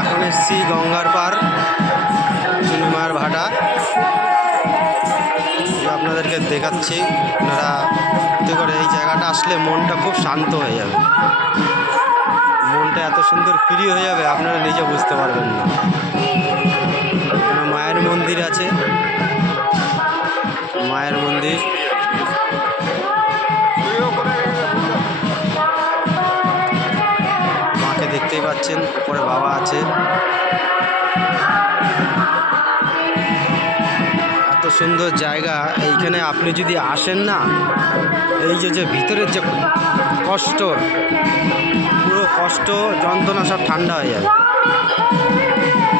এখন এসছি গঙ্গার পার চুনিমার ভাটা, আপনাদেরকে দেখাচ্ছি। আপনারা করে এই জায়গাটা আসলে মনটা খুব শান্ত হয়ে যাবে, মনটা এত সুন্দর ফ্রি হয়ে যাবে আপনারা নিজে বুঝতে পারবেন না। মায়ের মন্দির আছে, মায়ের মন্দির, মাকে দেখতেই পাচ্ছেন, পরে বাবা আছে। এত সুন্দর জায়গা, এইখানে আপনি যদি আসেন না, এই যে ভিতরের যে কষ্ট, পুরো কষ্ট যন্ত্রণা সব ঠান্ডা হয়ে যাবে।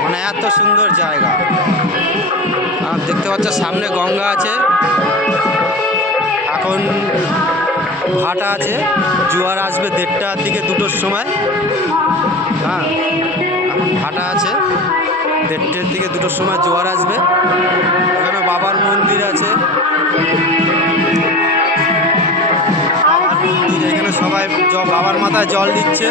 মানে এত সুন্দর জায়গা। আর দেখতে পাচ্ছ সামনে গঙ্গা আছে, এখন ভাটা আছে, জোয়ার আসবে 1:30টার দিকে, 2টোর সময়। হ্যাঁ, এখন ভাটা আছে, 1:30টার দিকে 2টোর সময় জোয়ার আসবে। এখানে বাবার মন্দির আছে, বাবার মন্দির, এখানে সবাই বাবার মাথায় জল দিচ্ছে।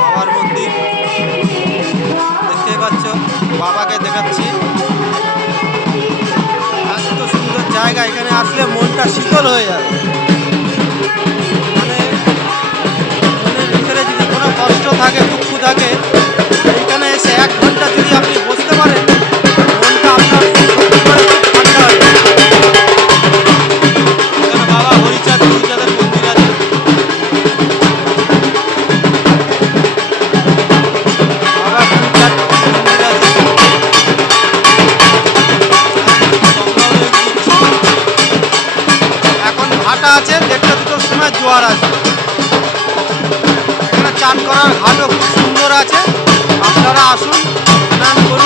বাবার মন্দির দেখতেই পাচ্ছ, বাবাকে দেখাচ্ছি। এত সুন্দর জায়গা, এখানে আসলে মনটা শীতল হয়ে যাবে। মানে মনের ভিতরে যদি কোনো কষ্ট থাকে, দুঃখ থাকে, এইখানে এসে 1 ঘন্টা যদি আপনি বসতে পারেন, মনটা আপনার ঠান্ডা হয়ে যাবে। এখানে বাবা হরিচাঁদের মন্দির আছে। এখন ভাটা আছে, 1:30-2টোর সময় জোয়ার আছে। এখানে চান করার ঘাটও খুব সুন্দর আছে, আপনারা আসুন, স্নান করুন।